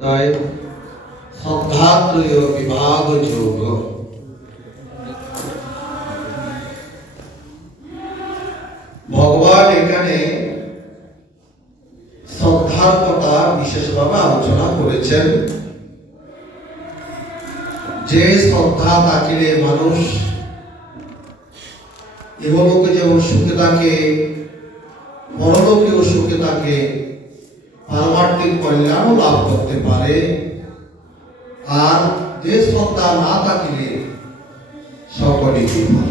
তাই শ্রদ্ধাত্রয় বিভাগ যোগ ভগবান এখানে শ্রদ্ধার কথা বিশেষভাবে আলোচনা করেছেন। যে শ্রদ্ধা থাকিলে মানুষ ইহলোকে যেমন সুখে থাকে, পরলোকেও সুখে থাকে, পারমার্থিক কল্যাণও লাভ করতে পারে। আর যে শ্রদ্ধা না থাকিলে সকলে বিফল,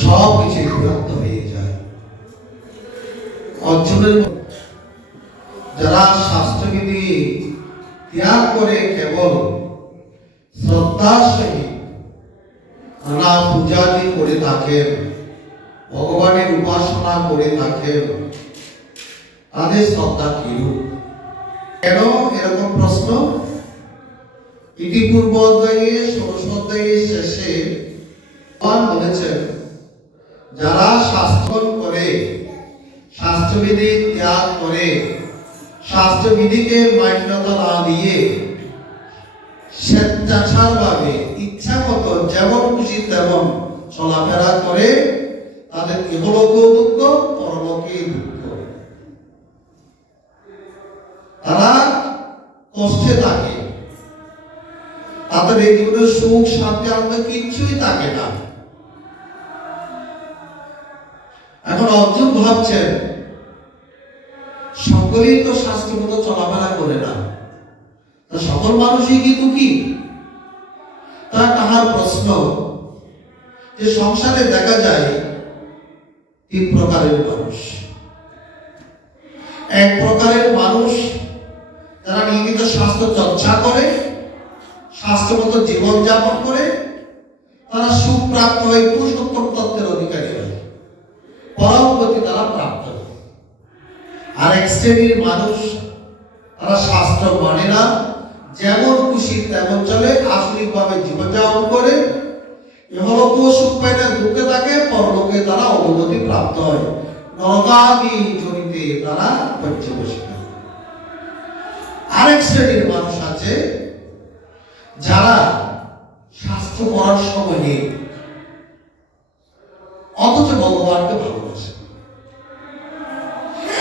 সব কিছু বিরক্ত হয়ে যায়। অর্জুনের যারা শাস্ত্রবিধি ত্যাগ করে কেবল শ্রদ্ধার সহিত নানা পূজাদি করে থাকেন, ভগবানের উপাসনা করে থাকেন, তাদের শ্রদ্ধা কিরূপ? কেন এরকম প্রশ্ন? ইতিপূর্ব অধ্যায়ে ১৬ অধ্যায়ের শেষে ভগবান বলেছেন, যারা শাস্ত্র করে, শাস্ত্রবিধি ত্যাগ করে, শাস্ত্রবিধিকে মান্যতা না দিয়ে স্বেচ্ছাচারভাবে ইচ্ছা মতো যেমন খুশি তেমন চলাফেরা করে, তাদের ইহলোকেও দুঃখ, পরলোকেও দুঃখ। তারা কষ্টে থাকে, তাদের এই জীবনে সুখ শান্তি আনন্দ কিচ্ছুই থাকে না। এখন অর্জুন ভাবছেন, সকলেই তো শাস্ত্র মতো চলাফেরা করে না, সকল মানুষই কি দুঃখী? তাহার প্রশ্ন যে সংসারে দেখা যায় ৩ প্রকারের মানুষ। এক প্রকারের মানুষ যারা নিয়মিত শাস্ত্র চর্চা করে, শাস্ত্র মতো জীবন যাপন করে, তারা সুখ প্রাপ্ত হয়, পুরুষোত্তম তত্ত্বের অধিকারী হয়, পরম গতি তারা প্রাপ্ত হয়। আর এক শ্রেণীর মানুষ, তারা শাস্ত্র মানে না, যেমন খুশি তেমন চলে, আসরিকভাবে জীবনযাপন করে, ইহলোকেও সুখ পায় না, দুঃখে থাকে, পরলোকে তারা অবগতি প্রাপ্ত হয়, নরকাদি জনিতে তারা পর্যবেসিত। আরেক শ্রেণীর মানুষ আছে যারা শাস্ত্র পড়ার সময় নেই, অথচ ভগবানকে ভালোবাসে।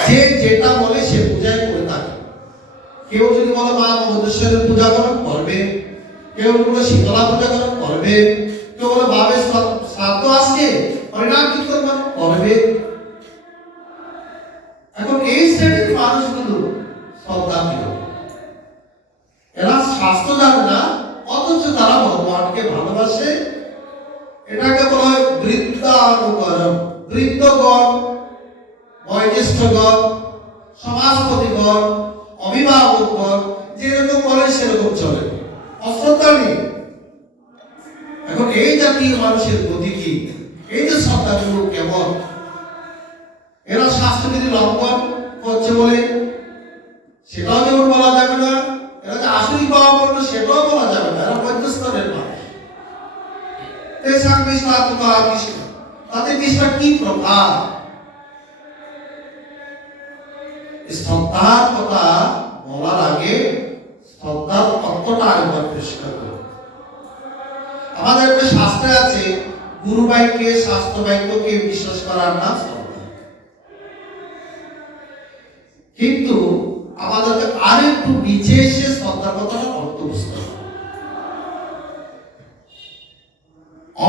যে যেটা বলে সে পূজায় করে থাকে। কেউ যদি বলে মা মহেশ্বরের পূজা করো, করবে। কেউ বলে শীতলা পূজা করো, করবে। কেউ বলে ভাবের শ্রাদ্ধ আসছে, হরিনাম কীর্তন করো, করবে। এখন এই শ্রেণীর মানুষগুলো শ্রদ্ধাপ্রিয়, এরা শাস্ত্র জানে না, অথচ তারা ভগবানকে ভালোবাসে। এটাকে বলা হয় বৃত্তানুকরণ। বৃদ্ধগণ, বয়োজ্যেষ্ঠগণ, সমাজপতিগণ, অভিভাবকগণ যেরকম বলে সেরকম চলে, অশ্রদ্ধা নেই। এখন এই জাতীয় মানুষের গতি কি? এই যে শ্রদ্ধাগুলো কেমন? এরা শাস্ত্রবিধি লঙ্ঘন করছে বলে সেটাও যেমন বলা যাবে না, এরা যে আসরিক পাওয়া করলো সেটাও বলা যাবে না। এরা মধ্যস্থলের মানুষ। তাদের নিষ্ঠা কি প্রকার? শ্রদ্ধার কথা বলার আগে শ্রদ্ধার অর্থটা একবার পরিষ্কার করব। আমাদের একটা শাস্ত্রে আছে, গুরু বাক্যে শাস্ত্র বাক্যকে বিশ্বাস করার নাম শ্রদ্ধা। কিন্তু আমাদেরকে আরেকটু নিচে এসে শ্রদ্ধার কথাটা অর্থ বুঝতে হবে।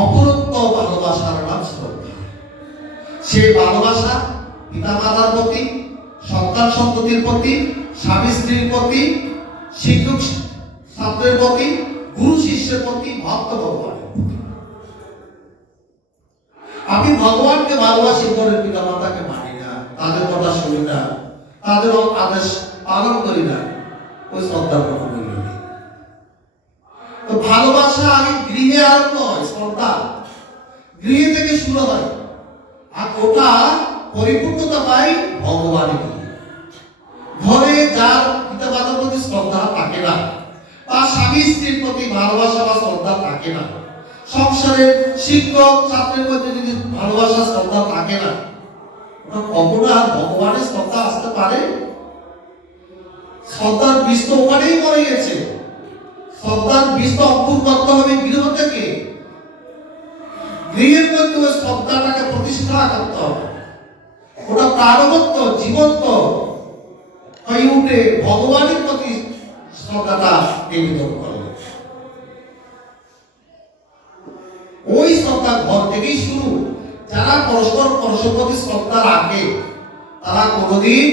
অপরত্ব ভালোবাসার নাম শ্রদ্ধা। সেই ভালোবাসা পিতা মাতার প্রতি, সন্তান সন্ততির প্রতি, স্বামী স্ত্রীর প্রতি, শিক্ষক ছাত্রের প্রতি, গুরু শিষ্যের প্রতি, ভক্ত ভগবানের প্রতি। আমি ভগবানকে ভালোবাসি, পরের পিতা মাতাকে মানি না, তাদের কথা শুনি না, তাদের আদেশ পালন করি না, ওই শ্রদ্ধার কোনো মূল্য নেই। তো ভালোবাসা আগে গৃহে আরম্ভ হয়, শ্রদ্ধা গৃহে থেকে শুরু হয়, আর ওটা পরিপূর্ণতা পায় ভগবানের প্রতি। ঘরে যার পিতা মাতার প্রতি শ্রদ্ধা থাকে না, তার স্বামী স্ত্রীর প্রতি ভালোবাসা বা শ্রদ্ধা থাকে না, সংসারের শিক্ষক ছাত্রের মধ্যে যদি ভালোবাসা শ্রদ্ধা থাকে না, ওটা কখনো আর ভগবানের শ্রদ্ধা আসতে পারে? শ্রদ্ধার বীজ তো ওখানেই মরে গেছে। শ্রদ্ধার বীজ তো অঙ্কুর করতে হবে গৃহ থেকে। গৃহের মধ্যে ওই শ্রদ্ধাটাকে প্রতিষ্ঠা করতে হবে। ওটা প্রাণবন্ত জীবন্ত হয়ে উঠে ভগবানের প্রতি শ্রদ্ধাটা নিবেদন করবে। ওই শ্রদ্ধা ঘর থেকেই শুরু। যারা পরস্পর প্রতি শ্রদ্ধা রাখে তারা কোনোদিন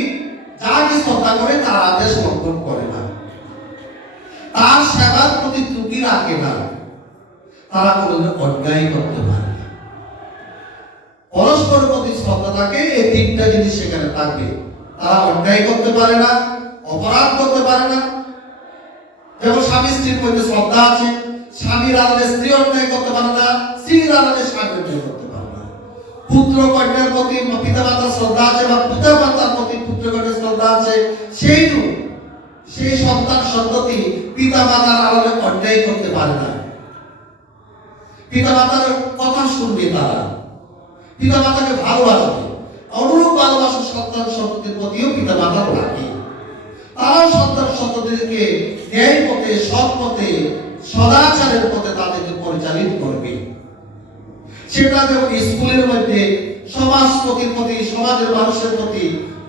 যাকে শ্রদ্ধা করে তার আদেশ লঙ্ঘন করে না, তার সেবার প্রতি ত্রুটি রাখে না, তারা কোনোদিন অন্যায় করতে পারে না। পরস্পর প্রতি শ্রদ্ধা থাকে, এই তিনটা জিনিস সেখানে থাকবে। তারা অন্যায় করতে পারে না, অপরাধ করতে পারে না। যেমন স্বামী স্ত্রীর মধ্যে শ্রদ্ধা আছে, স্বামীর আড়ালে স্ত্রী অন্যায় করতে পারে না, স্ত্রীর আড়ালে স্বামী অন্যায় করতে পারে না। পুত্র কন্যার প্রতি পিতা মাতার শ্রদ্ধা আছে বা পিতা মাতার প্রতি পুত্র কন্যার শ্রদ্ধা আছে, সেই সন্তান সন্ততি পিতা মাতার আড়ালে অন্যায় করতে পারে না। পিতা মাতার কথা শুনবে, তারা পিতা মাতাকে ভালোবাসবে। অনুরূপ ভালোবাসা সন্তান সন্ততির প্রতিও পিতা মাতার রাখে। তারাও সন্তান সন্ততিকে ন্যায় পথে, সৎ পথে, সদাচারের পথে তাদেরকে পরিচালিত করবে। সেটা যেমন স্কুলের মধ্যে সমাজপতির প্রতি, সমাজের মানুষের প্রতি,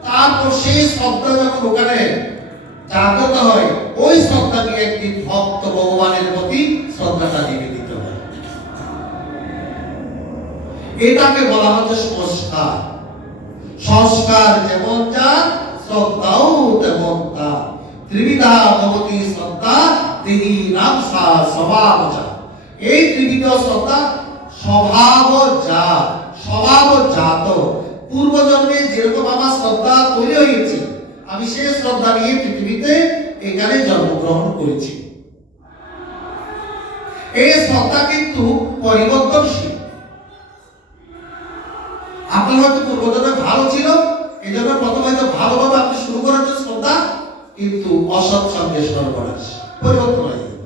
তারপর সেই শ্রদ্ধা যখন ওখানে জাগ্রত হয়, ওই শ্রদ্ধাকে একদিন ভক্ত ভগবানের প্রতি শ্রদ্ধাটা দিয়ে দিতে হয়। এটাকে বলা হচ্ছে সংস্কার। সংস্কার যেমন যা, শ্রদ্ধাও তেমন তা। ত্রিবিধা ভবতি শ্রদ্ধা দেহি নামসা স্বভাবজা। এই ত্রিবিধ শ্রদ্ধা স্বভাবজাত। পূর্বজন্মে যেরকম আমার শ্রদ্ধা তৈরি হয়েছে, আমি সেই শ্রদ্ধা নিয়ে পৃথিবীতে এখানে জন্মগ্রহণ করেছি। এই শ্রদ্ধা কিন্তু পরিবর্তনশীল। আপনার হয়তো পূর্বজন্মে ভালো ছিল, এই জন্য প্রথম হয়তো ভালোভাবে আপনি শুরু করেছেন শ্রদ্ধা, কিন্তু অসৎ সঙ্গে সর্বনাশ, পরিবর্তন হয়ে যাবে।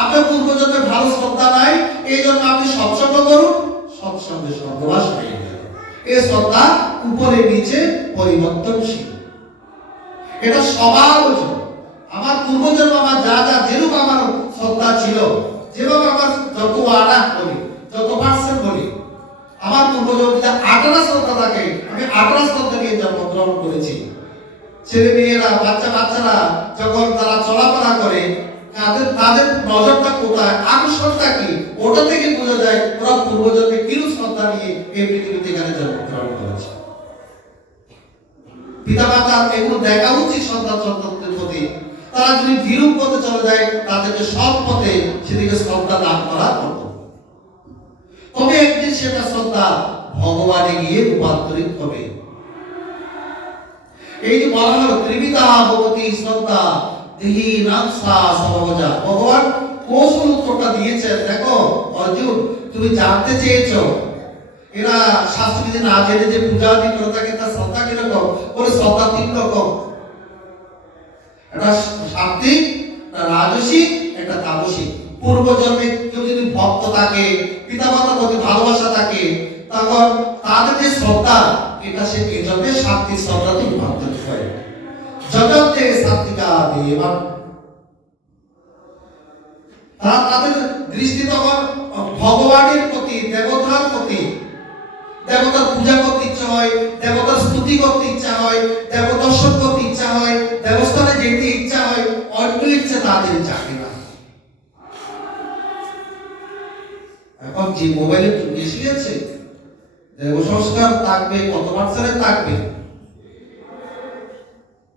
আপনার পূর্বজন্মে ভালো শ্রদ্ধা নাই, এই জন্য আপনি সৎসঙ্গ করুন, সৎসঙ্গে সর্বনাশ হয়ে যাবে। এই শ্রদ্ধা উপরে নিচে পরিবর্তনশীল। এটা স্বভাবজ। আমার পূর্বজন্ম আমার যা যা যেরূপ আমার শ্রদ্ধা ছিল, যেভাবে আমার যত আনা বলি, যত পার্সেন্ট বলি, আমার পূর্বজন্ম যদি 18 শ্রদ্ধা থাকে, আমি 18 শ্রদ্ধা নিয়ে জন্মগ্রহণ করেছি। ছেলে মেয়েরা, বাচ্চারা যখন তারা চলাফেরা করে, তাদের নজরটা কোথায়, আকর্ষণটা কি, ওটা থেকে বোঝা যায় ওরা পূর্বজন্মে কিরূপ শ্রদ্ধা নিয়ে এই পৃথিবীতে এখানে জন্মগ্রহণ করেছে। পিতা মাতার এগুলো দেখা উচিত সন্তান সন্ততির প্রতি। তারা যদি বিরূপ পথে চলে যায়, তাদেরকে সৎ পথে সেদিকে শ্রদ্ধা দান করা কর্তব্য। তবে একদিন সেটা শ্রদ্ধা ভগবানে গিয়ে রূপান্তরিত হবে। এই যে বলা হলো ত্রিবিধা ভবতি শ্রদ্ধা দেহি নামসা স্বভাবজা, ভগবান কৌশল উত্তরটা দিয়েছেন। দেখো অর্জুন, তুমি জানতে চেয়েছো এরা শাস্ত্রীয় না জেনে যে পূজা আদি করে থাকে, তার শ্রদ্ধা কিরকম? বলে শ্রদ্ধা 3 রকম, একটা সাত্ত্বিক, একটা রাজসিক, একটা তামসিক। পূর্বজন্মে কেউ যদি ভক্ত থাকে, পিতামাতার প্রতি ভালোবাসা থাকে, তখন তাদের যে শ্রদ্ধা, এটা সে এই জন্মে সাত্ত্বিক শ্রদ্ধাতে রূপান্তরিত হয়। জগতে সাত্ত্বিকা দেবা, তাদের দৃষ্টি তখন ভগবানের প্রতি, দেবতার প্রতি, দেবতার পূজা করতে ইচ্ছা হয়, দেবতার স্তুতি করতে ইচ্ছা হয়, দেবদর্শন করতে ইচ্ছা হয়, দেবস্থানে যেতে ইচ্ছা হয়, অন্য ইচ্ছা তাদের চাকরি না। এখন যে মোবাইলে বেশি আছে, দেব সংস্কার থাকবে, কত পার্সেন্টে থাকবে।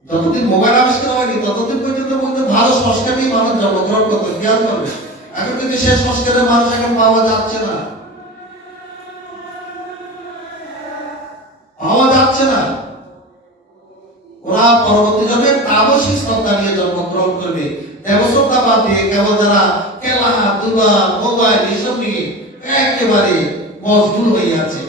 যতদিন মোবাইল আবিষ্কার হয়নি ততদিন পর্যন্ত ভালো সংস্কার নিয়ে মানুষ জন্মগ্রহণ করতে জ্ঞান করবে। এখন কিন্তু সে সংস্কারের মানুষ এখন পাওয়া যাচ্ছে না, ওরা পরবর্তী জন্মে তামসিক শ্রদ্ধা নিয়ে জন্মগ্রহণ করবে। দেবশ্রদ্ধা বাদ দিয়ে কেবল যারা খেলা, দুবা, মোবাইল এসব নিয়ে একেবারে মশগুল হয়ে আছে।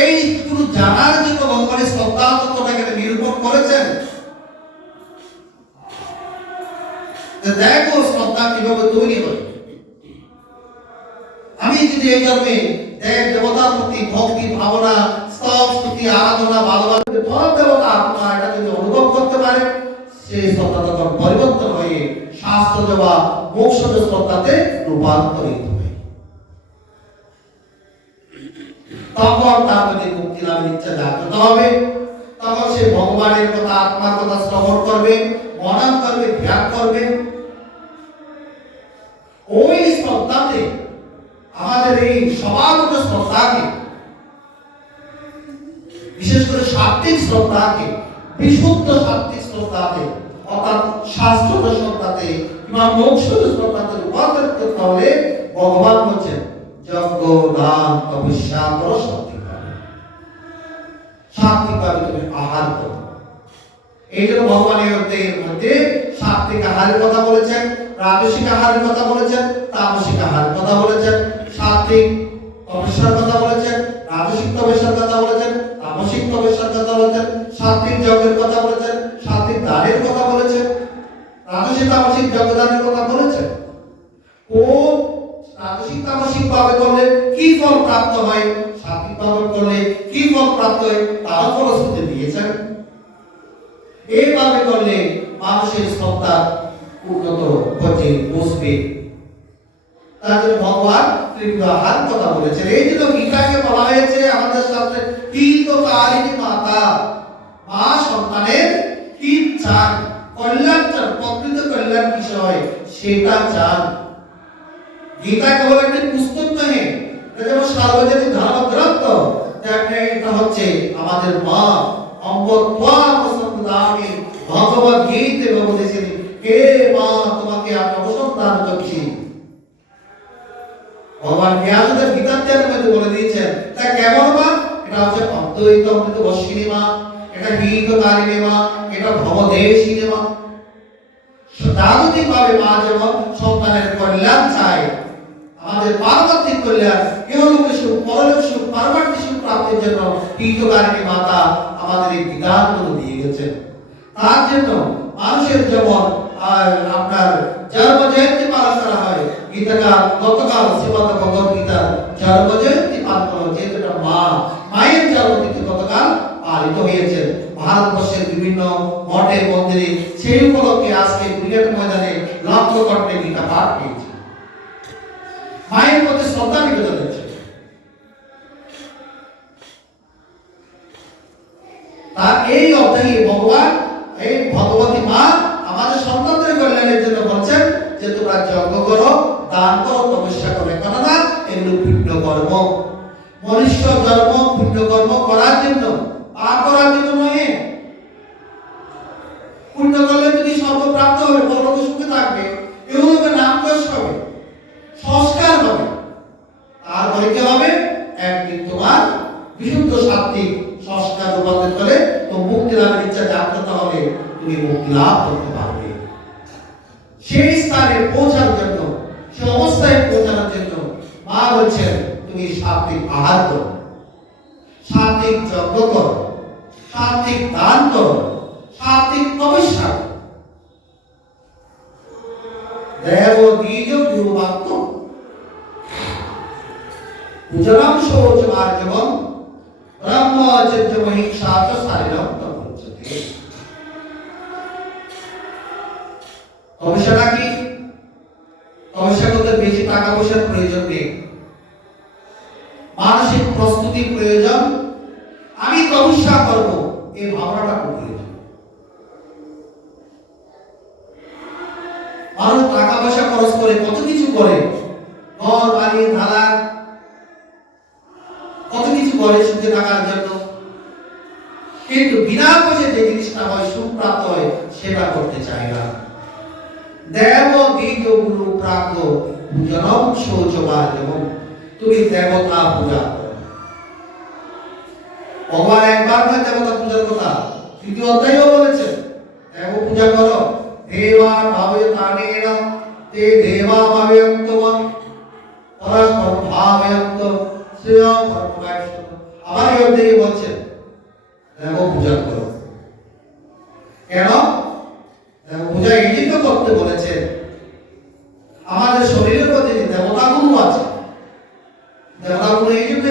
এই পুরো জানার জন্য ভগবানের শ্রদ্ধা তত্ত্বটাকে নিরূপণ করেছেন। দেখো শ্রদ্ধা কিভাবে তৈরি হয়। আমি যদি এই জন্মে দেব দেবতার প্রতি ভক্তি ভাবনা স্তব স্তুতি আরাধনা ভালোবাসা ধন দেবতা আত্মা এটা যদি অনুভব করতে পারে সেই শ্রদ্ধা তখন পরিবর্তন হয়ে শাস্ত্র বা মোক্ষজ শ্রদ্ধাতে রূপান্তরিত হয়। তখন তার প্রতি মুক্তি লাভের ইচ্ছা জাগ্রত হবে। তখন সে ভগবানের কথা আত্মার কথা শ্রবণ করবে, মনন করবে, ধ্যান করবে। ওই শ্রদ্ধাতে আমাদের এই সমাগত শ্রদ্ধাকে, বিশেষ করে সাত্বিক শ্রদ্ধাকে, বিশুদ্ধ সাত্বিক শ্রদ্ধাতে অর্থাৎ শাস্ত্র শ্রদ্ধাতে কিংবা মোক্ষজ শ্রদ্ধাতে রূপান্তরিত করতে হলে ভগবান বলছেন যজ্ঞ দান তপস্যা করো সাত্বিকভাবে, সাত্বিকভাবে তুমি আহার করো। এই জন্য ভগবান এর মধ্যে সাত্বিক আহারের কথা বলেছেন, রাজসিক আহারের কথা বলেছেন, তামসিক আহারের কথা বলেছেন, সাত্বিক তপস্যার কথা বলেছেন, রাজসিক তপস্যার কথা বলেছেন, তামসিক তপস্যার কথা বলেছেন, সাত্বিক যজ্ঞের কথা বলেছেন, সাত্বিক দানের কথা বলেছেন, রাজসিক তামসিক যজ্ঞদানের কথা বলেছেন। ও রাজসিক তামসিক ভাবে করলে কি ফল প্রাপ্ত হয়, সাত্বিক ভাবে করলে কি ফল প্রাপ্ত হয় তার ফলশ্রুতি দিয়েছেন। এইভাবে করলে মানুষের শ্রদ্ধা উন্নত হতে বসবে। তার জন্য ভগবান ত্রিবিধ আহার কথা বলেছেন। এই জন্য গীতাকে বলা হয়েছে আমাদের শাস্ত্রে হিতকারিণী মাতা, মা সন্তানের হিত চান, কল্যাণ চান, প্রকৃত কল্যাণ বিষয় সেটা চান। গীতা কেবল একটি পুস্তক নয়, এটা যেমন সার্বজনীন ধর্মগ্রন্থ, তেমনি এটা হচ্ছে আমাদের মা। অম্বত্বামসম্পদামি ভগবদ গীতে বলেছেন, হে মা তোমাকে আমি অনুসন্ধান করছি। ভগবান ব্যাসদেব গীতার মধ্যে বলে দিয়েছেন তা কেমন মা? এটা হচ্ছে অদ্বৈত অমৃত বর্ষিণী মা, এটা হিতকারিণী মা, এটা ভবদেশিনী মা। জাগতিক ভাবে মা যেমন সন্তানের কল্যাণ চায়, আমাদের পারমার্থিক কল্যাণ, ইহলোক সুখ, পরলোক সুখ, পারমার্থিক সুখ প্রাপ্তির জন্য হিতকারিণী মাতা আমাদের এই বিধানগুলো দিয়ে গেছেন। তার জন্য মানুষের যেমন আপনার জন্ম জয়ন্তী পালন করা হয়, গীতাকাল গতকাল শ্রীমদ্ ভগবদ গীতার জন্ম জয়ন্তী পালন করা হয়েছে, যেটা মায়ের জন্মতিথি গতকাল পালিত হয়েছে ভারতবর্ষের বিভিন্ন মঠে মন্দিরে। সেই উপলক্ষে আজকে ক্রিকেট ময়দানে লক্ষ কণ্ঠে গীতা পাঠ হয়েছে, মায়ের প্রতি শ্রদ্ধা নিবেদন হয়েছে। তার এই অধ্যায়ে ভগবান এই ভগবতী মা আমাদের সন্তানদের কল্যাণের জন্য বলছেন যে তোমরা যজ্ঞ করো, দান করো, তপস্যা করো। কেননা এগুলো পুণ্য কর্ম, মনুষ্য জন্ম পুণ্য কর্ম করার জন্য, পাপ করার জন্য নয়। পুণ্য করলে যদি সর্বপ্রাপ্ত হবে, পরলোক সুখে থাকবে, এগুলোকে নাম যশ হবে, সংস্কার হবে। তারপরে কি হবে? একদিন তোমার বিশুদ্ধ সাত্বিক সংস্কার রূপান্তরিত করে তো মুক্তি লাভের ইচ্ছা জাগ্রত হবে, তুমি মুক্তি লাভ করতে পারবে। সেই স্থানে পৌঁছার জন্য, সেই অবস্থায় পৌঁছানোর জন্য মা বলছেন তুমি সাত্বিক আহার করো, সাত্বিক যজ্ঞ করো, সাত্বিক দান করো, সাত্বিক তপস্যা করো। দেব দ্বিজ গুরু বাক্য পূজনম শৌচ মার্জবম ব্রহ্মচর্য মহিংসা চ শারীরম তপস্যতে। তপস্যাটা কি? তপস্যা করতে বেশি টাকা পয়সার প্রয়োজন নেই, মানসিক প্রস্তুতি প্রয়োজন। আমি তপস্যা করব এই ভাবনাটা প্রয়োজন। মানুষ টাকা পয়সা খরচ করে কত কিছু করে, ঘর বাড়ি ধারা কত কিছু করে সুখে থাকার জন্য, কিন্তু বিনা পয়সা যে জিনিসটা হয়, সুখ প্রাপ্ত হয়, সেটা করতে চায় না। দেব দ্বিজ গুরু প্রাপ্ত পূজনম শৌচ মার্জবম, তুমি দেবতা পূজা করো। ভগবান একবার নয় দেবতা পূজার কথা, তৃতীয় অধ্যায়েও বলেছেন দেব পূজা করো। দেবান ভাবয়তানেন তে দেবা ভাবয়ন্তম পরস্পর ভাবয়ন্ত শ্রেয়ঃ পরমায়ুষ্যত। আবার এই অধ্যায়ে বলছেন দেব পূজা করো। কেন দেব পূজা এই জন্য করতে বলেছেন? আমাদের শরীরের মধ্যে যে দেবতাগুলো আছে, দেবতাগুলো এই জন্য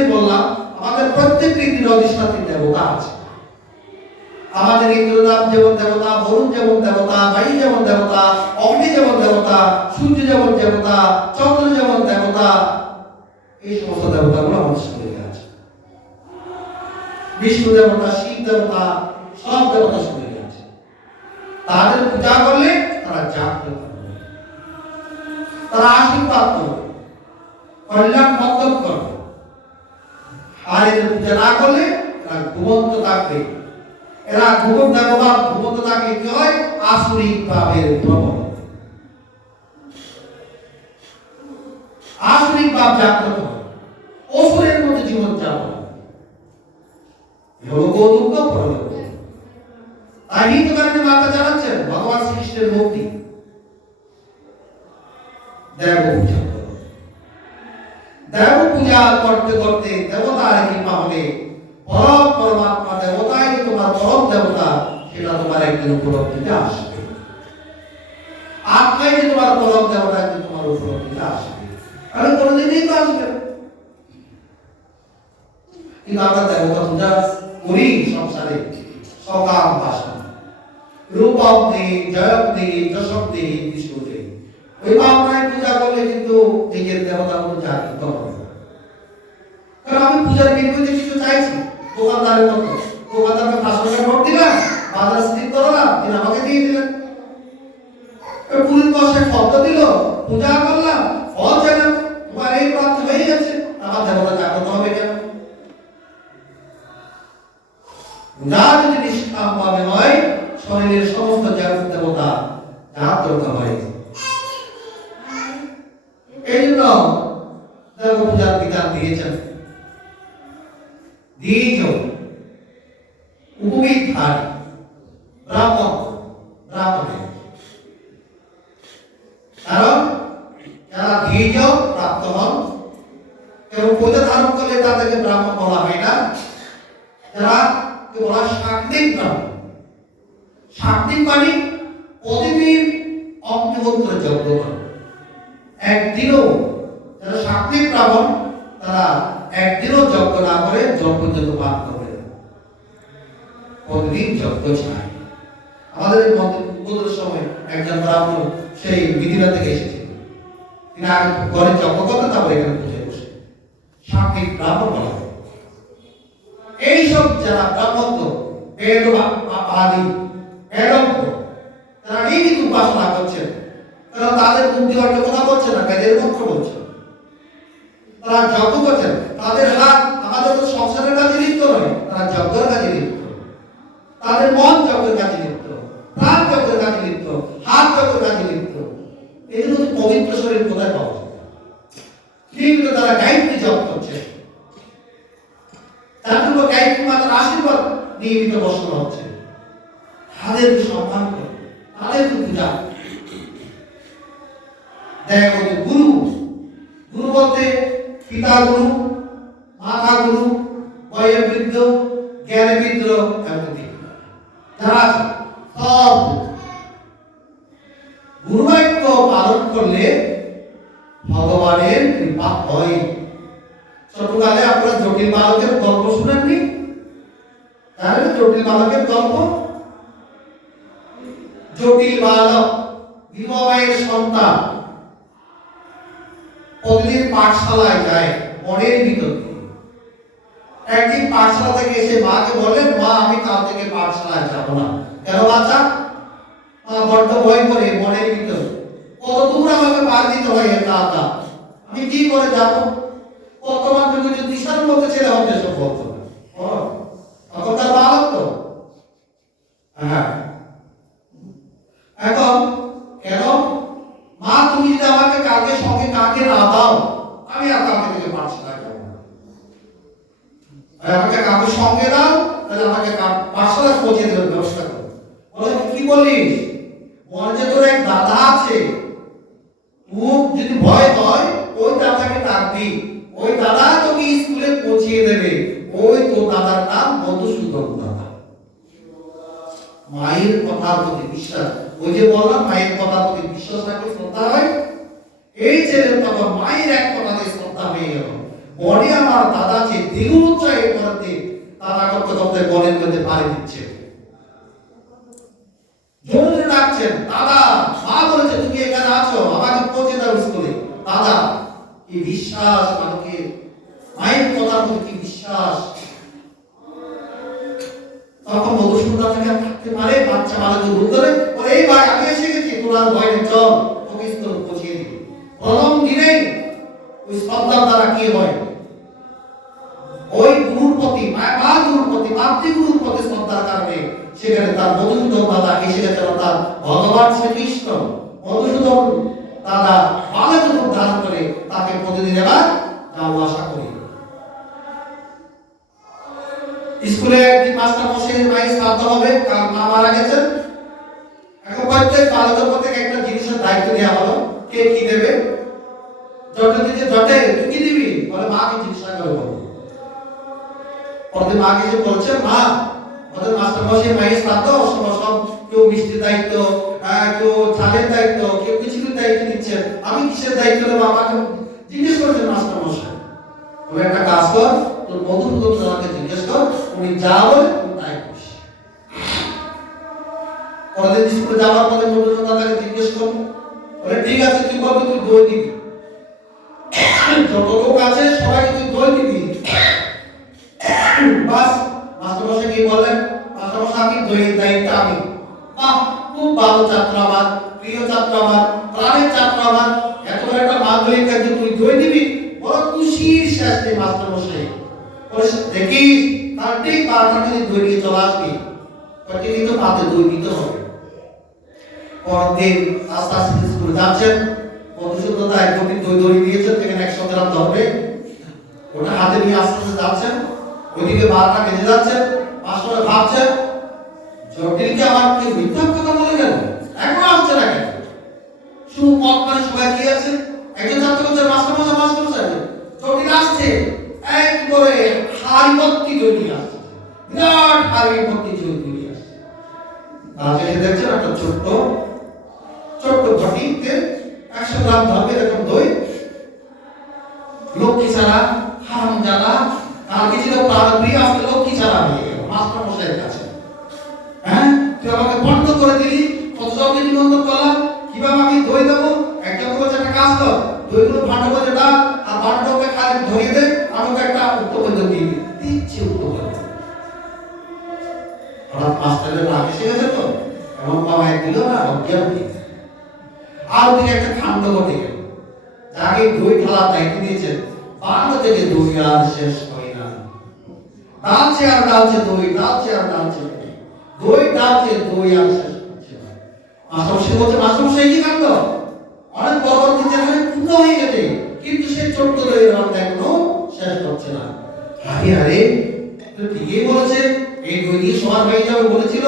আমাদের ইন্দ্রদেব যেমন দেবতা, বরুণ যেমন দেবতা, বায়ু যেমন দেবতা, অগ্নি যেমন দেবতা, সূর্য যেমন দেবতা, চন্দ্র যেমন দেবতা, এই সমস্ত দেবতাগুলো আমাদের শরীরে আছে। বিষ্ণু দেবতা, শিব দেবতা, সব দেবতা শরীরে আছে। তাদের পূজা করলে তারা জাগ্রত হবে, তারা আশীর্বাদ করবে, কল্যাণ মন্ডল করবে। আর এদের পূজা না করলে এরা ঘুমন্ত থাকবে। এরা ঘুমন্ত থাকলে কি হয়? আসুরিক ভাবের প্রবল, আসুরিক ভাব জাগ্রত হয়, অসুরের মধ্যে জীবন যাপন দুঃখ পরলোক। তাই হিন্দু কারণে মাতা জানাচ্ছেন ভগবান শ্রীকৃষ্ণের ভক্তি, দেব পূজা করো। দেব পূজা করতে করতে দেবতার কৃপা হলে পরম পরমাত্মা দেবতাই তোমার পরম দেবতা, সেটা তোমার একদিন উপলব্ধিতে আসবে। আত্মাই যে তোমার পরম দেবতা একদিন তোমার উপলব্ধিতে আসবে, কারণ কোনোদিনই তো আসবে। কিন্তু আমরা দেবতা পূজা করি সংসারে সকাল বাসনা, রূপক নেই, জয়ক নেই, যশক নেই, বিষ্ণু নেই। ওই ভাবনায় পূজা করলে কিন্তু নিজের দেবতা কোনো জাগ্রত হবে না। কারণ আমি পূজার বিপরীতে কিছু চাইছি, দোকানদারের মতো। দোকানদারকে 500 টাকা নোট দিলাম, বাজার স্লিপ করলাম, তিনি আমাকে দিয়ে দিলেন। পুরীর পয়সা ফল তো দিল, পূজা করলাম, ফল চাইলাম, তোমার এই প্রাপ্ত হয়ে গেছে, আমার দেবতা জাগ্রত হবে কেন? পূজা যদি নিষ্কাম ভাবে হয়, শরীরের সমস্ত দেবতা জাগ্রত হয়। এই জন্য দেব পূজার বিধান দিয়েছেন। দ্বিজ উপবিধারী ব্রাহ্মণের, কারণ যারা দ্বিজ প্রাপ্ত হন এবং পূজা ধারণ করলে তাদেরকে ব্রাহ্মণ বলা হয় না, যারা বলা শাক্তিক ব্রাহ্মণ। শাক্তিক মানে প্রতিদিন অগ্নিহোত্র যজ্ঞ করে। একদিনও যারা শাক্তিক ব্রাহ্মণ তারা একদিনও যজ্ঞ না করে যজ্ঞ যত পাঠ করবে, প্রতিদিন যজ্ঞ চায়। আমাদের মন্দিরের সময় একজন ব্রাহ্মণ সেই মিথিলা থেকে এসেছিল, তিনি আগে ঘরে যজ্ঞ করতেন, তারপরে এখানে পূজায় বসে। শাক্তিক ব্রাহ্মণ বলা হয়। এইসব যারা ব্রাহ্মণ বেদবাদী বেদজ্ঞ, তারা নিয়মিত উপাসনা করছেন, তারা তাদের বুদ্ধি অর্জন কথা বলছে না, বেদের মন্ত্র বলছে, তারা যজ্ঞ করছেন। তাদের হাত আমাদের তো সংসারের কাজে লিপ্ত নয়, তারা যজ্ঞের কাজে লিপ্ত। তাদের মন যজ্ঞের কাজে লিপ্ত, প্রাণ যজ্ঞের কাজে লিপ্ত, হাত যজ্ঞের কাজে লিপ্ত। এই জন্য পবিত্র শরীর কোথায় পাওয়া যায়? নিয়মিত তারা গায়ত্রী জপ করছে, তার জন্য গায়ত্রী মাতার আশীর্বাদ নিয়মিত বর্ষণ হচ্ছে। তাদের সম্মান করে, তাদের পূজা। দেখা গেল গুরু, গুরু বলতে পিতা গুরু, মাতা গুরু, বয়োবৃদ্ধ, জ্ঞানবৃদ্ধ, যারা আছে সব গুরুবাক্য পালন করলে ভগবানের কৃপা হয়। ছোটকালে আপনারা জটিল বালকের গল্প শুনেননি? জানেন জটিল বালকের গল্প? জটিল বালক বিবাহের সন্তান প্রতিদিন পাঠশালায় যায় বনের ভিতর। একদিন পাঠশালা থেকে এসে মাকে বলেন, মা আমি কাল থেকে পাঠশালায় যাব না। কেন বাচ্চা? মা বড্ড ভয় করে বনের ভিতর, কত দূর আমাকে পার দিতে হয়, দাদা আমি কি করে যাব? বর্তমান যুগে যে দিশার মধ্যে ছেলে হবে সব বলতো তখনকার বালক তো। হ্যাঁ, এখন কেন মা তুমি যদি আমাকে কালকে সঙ্গে কাকে না দাও, আমি আর কালকে থেকে পাঠশালায় যাবো না। আমাকে কাকে সঙ্গে দাও, তাহলে আমাকে পাঠশালায় পৌঁছে দেওয়ার ব্যবস্থা করো। বলে কি বলিস? বলে যে তোর এক দাদা আছে, খুব যদি ভয় হয় ওই দাদাকে ডাকবি, ওই দাদা তোকে স্কুলে পৌঁছিয়ে দেবে। ওই তোর দাদার নাম মধুসূদন দাদা। মায়ের কথার প্রতি বিশ্বাস, ওই যে বললাম মায়ের কথার প্রতি বিশ্বাস রাখলে শ্রদ্ধা হয়। এই ছেলের তখন মায়ের এক কথাতে শ্রদ্ধা হয়ে গেল। বনে আমার দাদা আছে, দ্বিগুণ উৎসাহে করতে দাদা করতে করতে বনের মধ্যে পাড়ি দিচ্ছে। জোরে ডাকছেন, দাদা। মা বলেছে তুমি এখানে আছো, আমাকে পৌঁছে দাও স্কুলে। দাদা, কি বিশ্বাস আমাকে, মায়ের কথার মধ্যে কি বিশ্বাস। তখন মধুসূদন থেকে থাকতে পারে, বাচ্চা মাকে দূর করে বলে, এই ভাই আমি এসে গেছি, তোর আর ভয় নেই, চল তোকে স্কুলে পৌঁছিয়ে দিবি। প্রথম দিনেই ওই শ্রদ্ধার দ্বারা কি হয়, ওই গুরুর প্রতি গুরুর প্রতি মাতৃগুরুর প্রতি শ্রদ্ধার কারণে সেখানে তার মধুসূদন দাদা এসে গেছিল, তার ভগবান শ্রীকৃষ্ণ। মধুসূদন দাদা বালক রূপ ধারণ করে তাকে প্রতিদিন এবার যাওয়া আসা করি। স্কুলে একদিন মাস্টার মশাইয়ের মায়ের শ্রাদ্ধ হবে, কারণ মা মারা গেছেন। এখন প্রত্যেক বালকের প্রত্যেক একটা জিনিসের দায়িত্ব দেওয়া হলো, কে কি দেবে। জটে দিতে জটে, তুই কি দিবি? বলে মাকে জিজ্ঞাসা করে বলবো। পরে মাকে যে বলছে, মা আমাদের মাস্টার মশাইয়ের মায়ের শ্রাদ্ধ, সব কেউ মিষ্টির দায়িত্ব, কেউ চালের দায়িত্ব, কেউ কিছুর দায়িত্ব নিচ্ছেন, আমি কিসের দায়িত্ব দেবো? আমাকে জিজ্ঞেস করছেন মাস্টার মশাই। তুমি একটা কাজ কর, তোর মধুসূদন দাদাকে জিজ্ঞেস কর, উনি যা বলে তুমি তাই করিস। পরের স্কুলে যাওয়ার পরে মধুসূদন দাদাকে জিজ্ঞেস কর, বলে ঠিক আছে, তুই বলবি তুই দই দিবি, যত লোক আছে সবাইকে তুই দই দিবি। বাস মাস্টারমশাই কি বললেন, মাস্টারমশাই আমি দইয়ের দায়িত্ব আমি। বাহ, খুব ভালো ছাত্র আমার, প্রিয় ছাত্র আমার, প্রাণের ছাত্র আমার, এত বড় একটা মাধ্যমিক কাজে তুই দই দিবি, বড় খুশির শেষ নেই মাস্টারমশাই। দেখিস তার ঠিক 12টার মধ্যে দই নিয়ে চলে আসবি, প্রতিদিন তো পাতে দই দিতে হবে। পরের দিন আস্তে আস্তে স্কুলে যাচ্ছেন, মধুসূদন দাদা একদম দই দিয়েছেন, সেখানে 100 গ্রাম ধরবে, ওটা হাতে নিয়ে আস্তে আস্তে যাচ্ছেন। ওইদিকে 12টা বেজে যাচ্ছে, মাস্টার ভাবছেন, জটিলকে আমার কেউ মিথ্যা কথা বলে গেল, এখন আসছে না কেন? শুধু পথ মানে সবাই কি আছে, একজন ছাত্র বলছে মাস্টার জটিল আসছে, এক করে হাড়ি ভর্তি দই আসছে, বিরাট হাড়ি ভর্তি দই আসছে। তাহলে এসে দেখছেন একটা ছোট্ট ঘটিতে 100 গ্রাম ধরবে এরকম দই। লক্ষ্মী ছাড়া, হারামজাদা, কালকে ছিল প্রাণপ্রিয়, আজকে লক্ষ্মী ছাড়া হয়ে গেল মাস্টার মশাইয়ের কাছে। হ্যাঁ, তুই আমাকে বন্ধ করে দিলি, কত জনকে নিমন্ত্রণ করলাম, কিভাবে আমি দই দেবো? একজন বলছে একটা কাজ কর, দইগুলো ভালো করে ডাক, আর ভালোটাকে খালি ধরিয়ে দে, আমাকে একটা উত্তরবন্ধ দিয়ে দিচ্ছি উত্তরবন্ধ। হঠাৎ মাস্টারের রাগ এসে গেছে তো, এমন বাবা দিল না, অজ্ঞান হয়ে গেছে। আর ওদিকে একটা কাণ্ড ঘটে গেল, যাকে দই ঢালার দায়িত্ব দিয়েছেন, বাংলা থেকে দই আর শেষ হয় না, ডালছে আর ডালছে দই, ডালছে আর ডালছে দই, ডালছে দই আর শেষ হচ্ছে না। মাস্টারমশাই বলছে, মাস্টারমশাই কি কাণ্ড, অনেক বড় দিচ্ছে, পূর্ণ হয়ে গেছে, কিন্তু সে ছোট্ট দইয়ের রঙটা এখনো শেষ হচ্ছে না। আরে ঠিকই বলেছে, এই দই দিয়ে সবার হয়ে যাবে বলেছিল,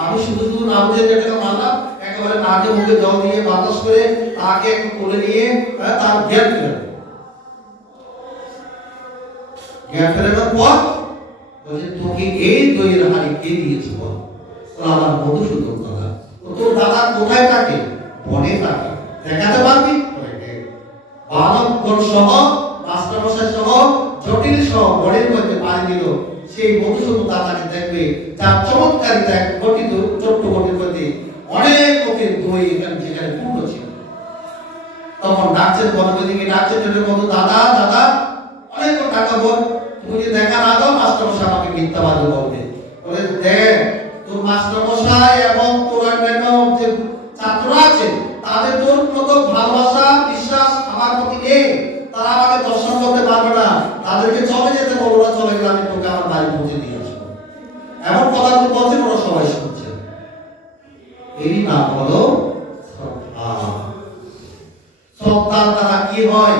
আমি শুধু নাম দিয়ে যেটাকে মানলাম, একেবারে নাকে মুখে জল দিয়ে বাতাস করে তাকে একটু কোলে নিয়ে তার জ্ঞান ফেরানোর পর বলছে, তোকে এই দইয়ের হাড়ি কে দিয়েছে বল? আমার মধুসূদন দাদা। তোর দাদা কোথায় থাকে? বনে থাকে, দেখাতে পারবি? বালকগণ সহ, মাস্টারমশাই সহ, জটিল সহ বনের মধ্যে পাড়ি দিল। সেই মধুসূদন দাদাকে দেখবে, যার চমৎকারিতা এক ঘটিত ছোট্ট ঘটির মধ্যে অনেক লোকের দই এখানে যেখানে পূর্ণ ছিল। তখন ডাকছেন, বনদিকে ডাকছেন, মধু দাদা দাদা, অনেকক্ষণ টাকা বল, তুমি যদি দেখা না দাও মাস্টারমশাই আমাকে মিথ্যাবাদী বলবে। বলে, দেখ তোর মাস্টারমশাই এবং তোর অন্যান্য যে ছাত্ররা আছে, তাদের তোর মতো ভালোবাসা বিশ্বাস আমার প্রতি নেই, তারা আমাকে দর্শন করতে পারবে না, তাদেরকে চলে যেতে বলবো না, চলে গেলে আমি তোকে আমার বাড়ি পৌঁছে দিয়ে আসবো। এমন কথাগুলো বলছেন, ওরা সবাই শুনছে। এই নাম হলো শ্রদ্ধা। শ্রদ্ধার দ্বারা কি হয়?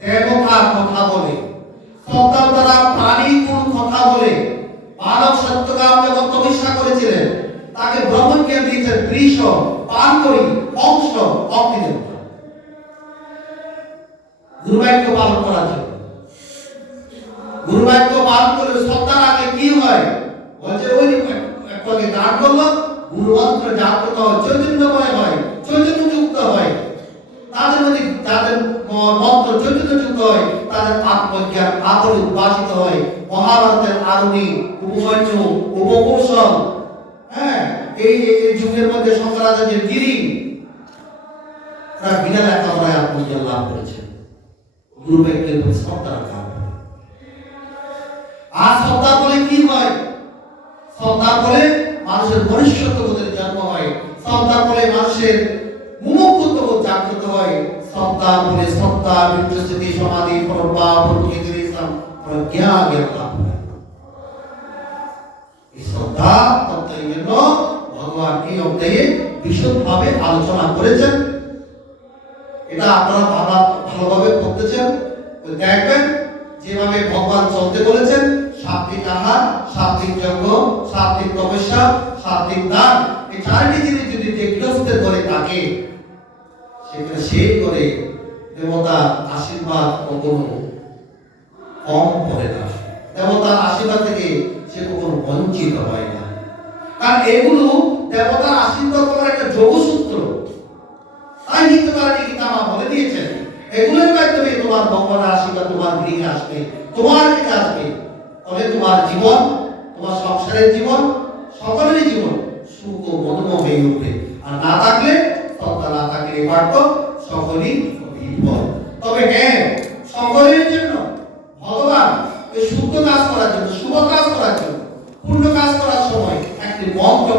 দেবতার কথা বলে, শ্রদ্ধার দ্বারা প্রাণী কোন কথা বলে। মানব সত্যকাম যখন তপস্যা করেছিলেন, তাকে ব্রহ্মজ্ঞান দিয়েছেন বৃষ, পানকরি, কংস, অগ্নিদেবতা, গুরুবাক্য পালন করার জন্য। গুরুবাক্য পালন করে শ্রদ্ধা রাখলে কি হয়? বলছে ওই একটাকে গান করলো, গুরুমন্ত্র জাগ্রত হয়, চৈতন্যময় হয়, চৈতন্যযুক্ত হয়। তাদের মধ্যে যাদের মন্ত্র চৈতন্যযুক্ত হয়, তাদের আত্মজ্ঞান আতর উদ্ভাসিত হয়। মহাভারতের আরুণী, উপমন্যু, উপকৌশল, হ্যাঁ, এই যুগের মধ্যে শঙ্করাচার্যের গিরি তারা বিনা লেখাপড়ায় আত্মজ্ঞান লাভ করেছেন, গুরু ব্যক্তির প্রতি শ্রদ্ধা রাখা। আর শ্রদ্ধা বলে কি হয়? শ্রদ্ধা বলে মানুষের মনুষ্যত্ববোধের জন্ম হয়, শ্রদ্ধা বলে মানুষের মুমুক্ষুত্ববোধ জাগ্রত হয়, শ্রদ্ধা বলে শ্রদ্ধা বিদ্যুৎ সমাধি প্রভাব প্রকৃতিরিজম প্রজ্ঞা জ্ঞান লাভ হয়। এই শ্রদ্ধা তত্ত্বের জন্য ভগবান এই অধ্যায়ে বিশদভাবে আলোচনা করেছেন। এটা আপনারা ভালোভাবে পড়তেছেন, দেখবেন যেভাবে ভগবান চলতে বলেছেন, সাত্বিক আহার, সাত্বিক যজ্ঞ, সাত্বিক তপস্যা, সাত্বিক দান, এই চারটি জিনিস যদি গৃহস্থের করে থাকে, সেখানে সেই করে দেবতার আশীর্বাদ কখনো কম করে না, দেবতার আশীর্বাদ থেকে সে কখনো বঞ্চিত হয় না। কারণ এগুলো দেবতার আশীর্বাদ করার একটা যোগসূত্র। তাই কিন্তু তারা গীতামা বলে দিয়েছেন, এগুলোর মাধ্যমে তোমার ভগবানের আশীর্বাদ তোমার গৃহে আসবে, তোমার কাছে আসবে। ফলে তোমার জীবন, তোমার সংসারের জীবন, সকলেরই জীবন সুখ ও মধুময় হয়ে উঠবে। আর না থাকলে, শ্রদ্ধা না থাকলে পারত সকলেই বিফল। তবে হ্যাঁ, সকলের জন্য ভগবান এই শুদ্ধ কাজ করার জন্য, শুভ কাজ করার জন্য, পূর্ণ কাজ করার সময় একটি মন্ত্র